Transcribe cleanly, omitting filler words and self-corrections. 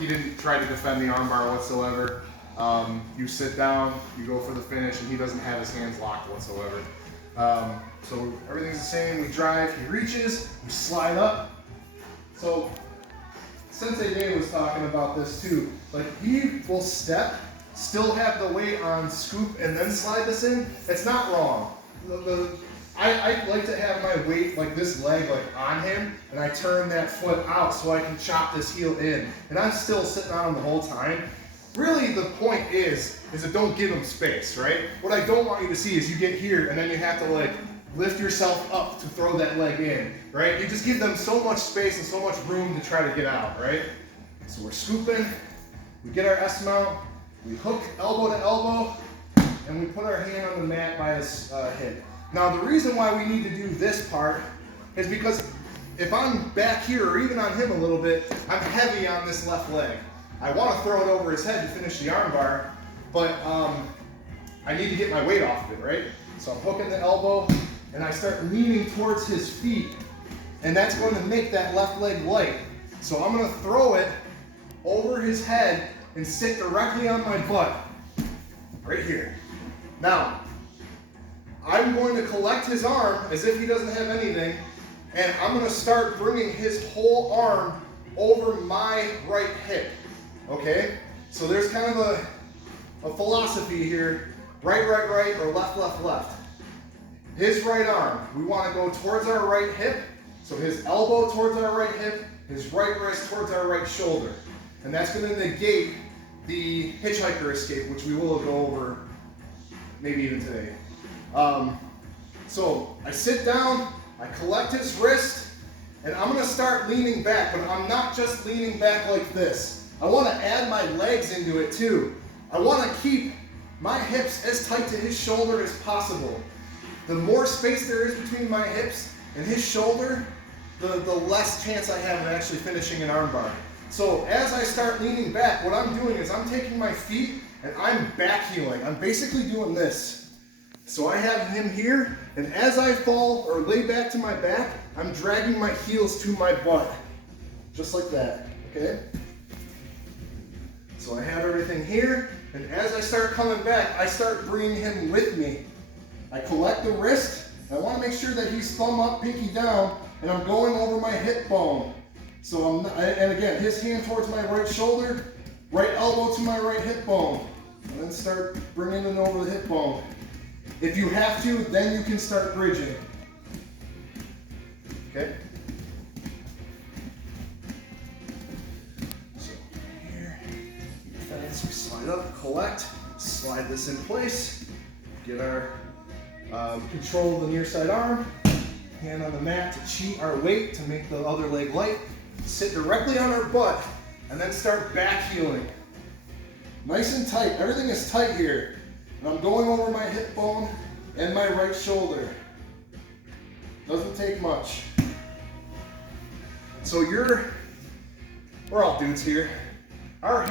He didn't try to defend the armbar whatsoever. You sit down, you go for the finish, and he doesn't have his hands locked whatsoever. So everything's the same. We drive, he reaches, we slide up. So Sensei Day was talking about this too. Like, he will step, still have the weight on scoop, and then slide this in. It's not wrong. I like to have my weight, like this leg, like on him, and I turn that foot out so I can chop this heel in. And I'm still sitting on him the whole time. Really, the point is that don't give him space, right? What I don't want you to see is you get here and then you have to like lift yourself up to throw that leg in, right? You just give them so much space and so much room to try to get out, right? So we're scooping, we get our S mount, we hook elbow to elbow, and we put our hand on the mat by his hip. Now, the reason why we need to do this part is because if I'm back here or even on him a little bit, I'm heavy on this left leg. I want to throw it over his head to finish the armbar, but I need to get my weight off of it, right? So I'm hooking the elbow and I start leaning towards his feet, and that's going to make that left leg light. So I'm going to throw it over his head and sit directly on my butt, right here. Now, I'm going to collect his arm as if he doesn't have anything, and I'm going to start bringing his whole arm over my right hip, okay? So there's kind of a philosophy here, right, right, right, or left, left, left. His right arm, we want to go towards our right hip, so his elbow towards our right hip, his right wrist towards our right shoulder. And that's going to negate the hitchhiker escape, which we will go over maybe even today. So I sit down, I collect his wrist, and I'm going to start leaning back, but I'm not just leaning back like this. I want to add my legs into it too. I want to keep my hips as tight to his shoulder as possible. The more space there is between my hips and his shoulder, the less chance I have of actually finishing an armbar. So as I start leaning back, what I'm doing is I'm taking my feet and I'm back heeling. I'm basically doing this. So I have him here, and as I fall or lay back to my back, I'm dragging my heels to my butt. Just like that, okay? So I have everything here, and as I start coming back, I start bringing him with me. I collect the wrist, and I want to make sure that he's thumb up, pinky down, and I'm going over my hip bone. So and again, his hand towards my right shoulder, right elbow to my right hip bone, and then start bringing it over the hip bone. If you have to, then you can start bridging. Okay? So here, we slide up, collect, slide this in place, get our control of the near side arm, hand on the mat to cheat our weight to make the other leg light, sit directly on our butt, and then start back heeling. Nice and tight, everything is tight here. And I'm going over my hip bone and my right shoulder. Doesn't take much. So we're all dudes here. Our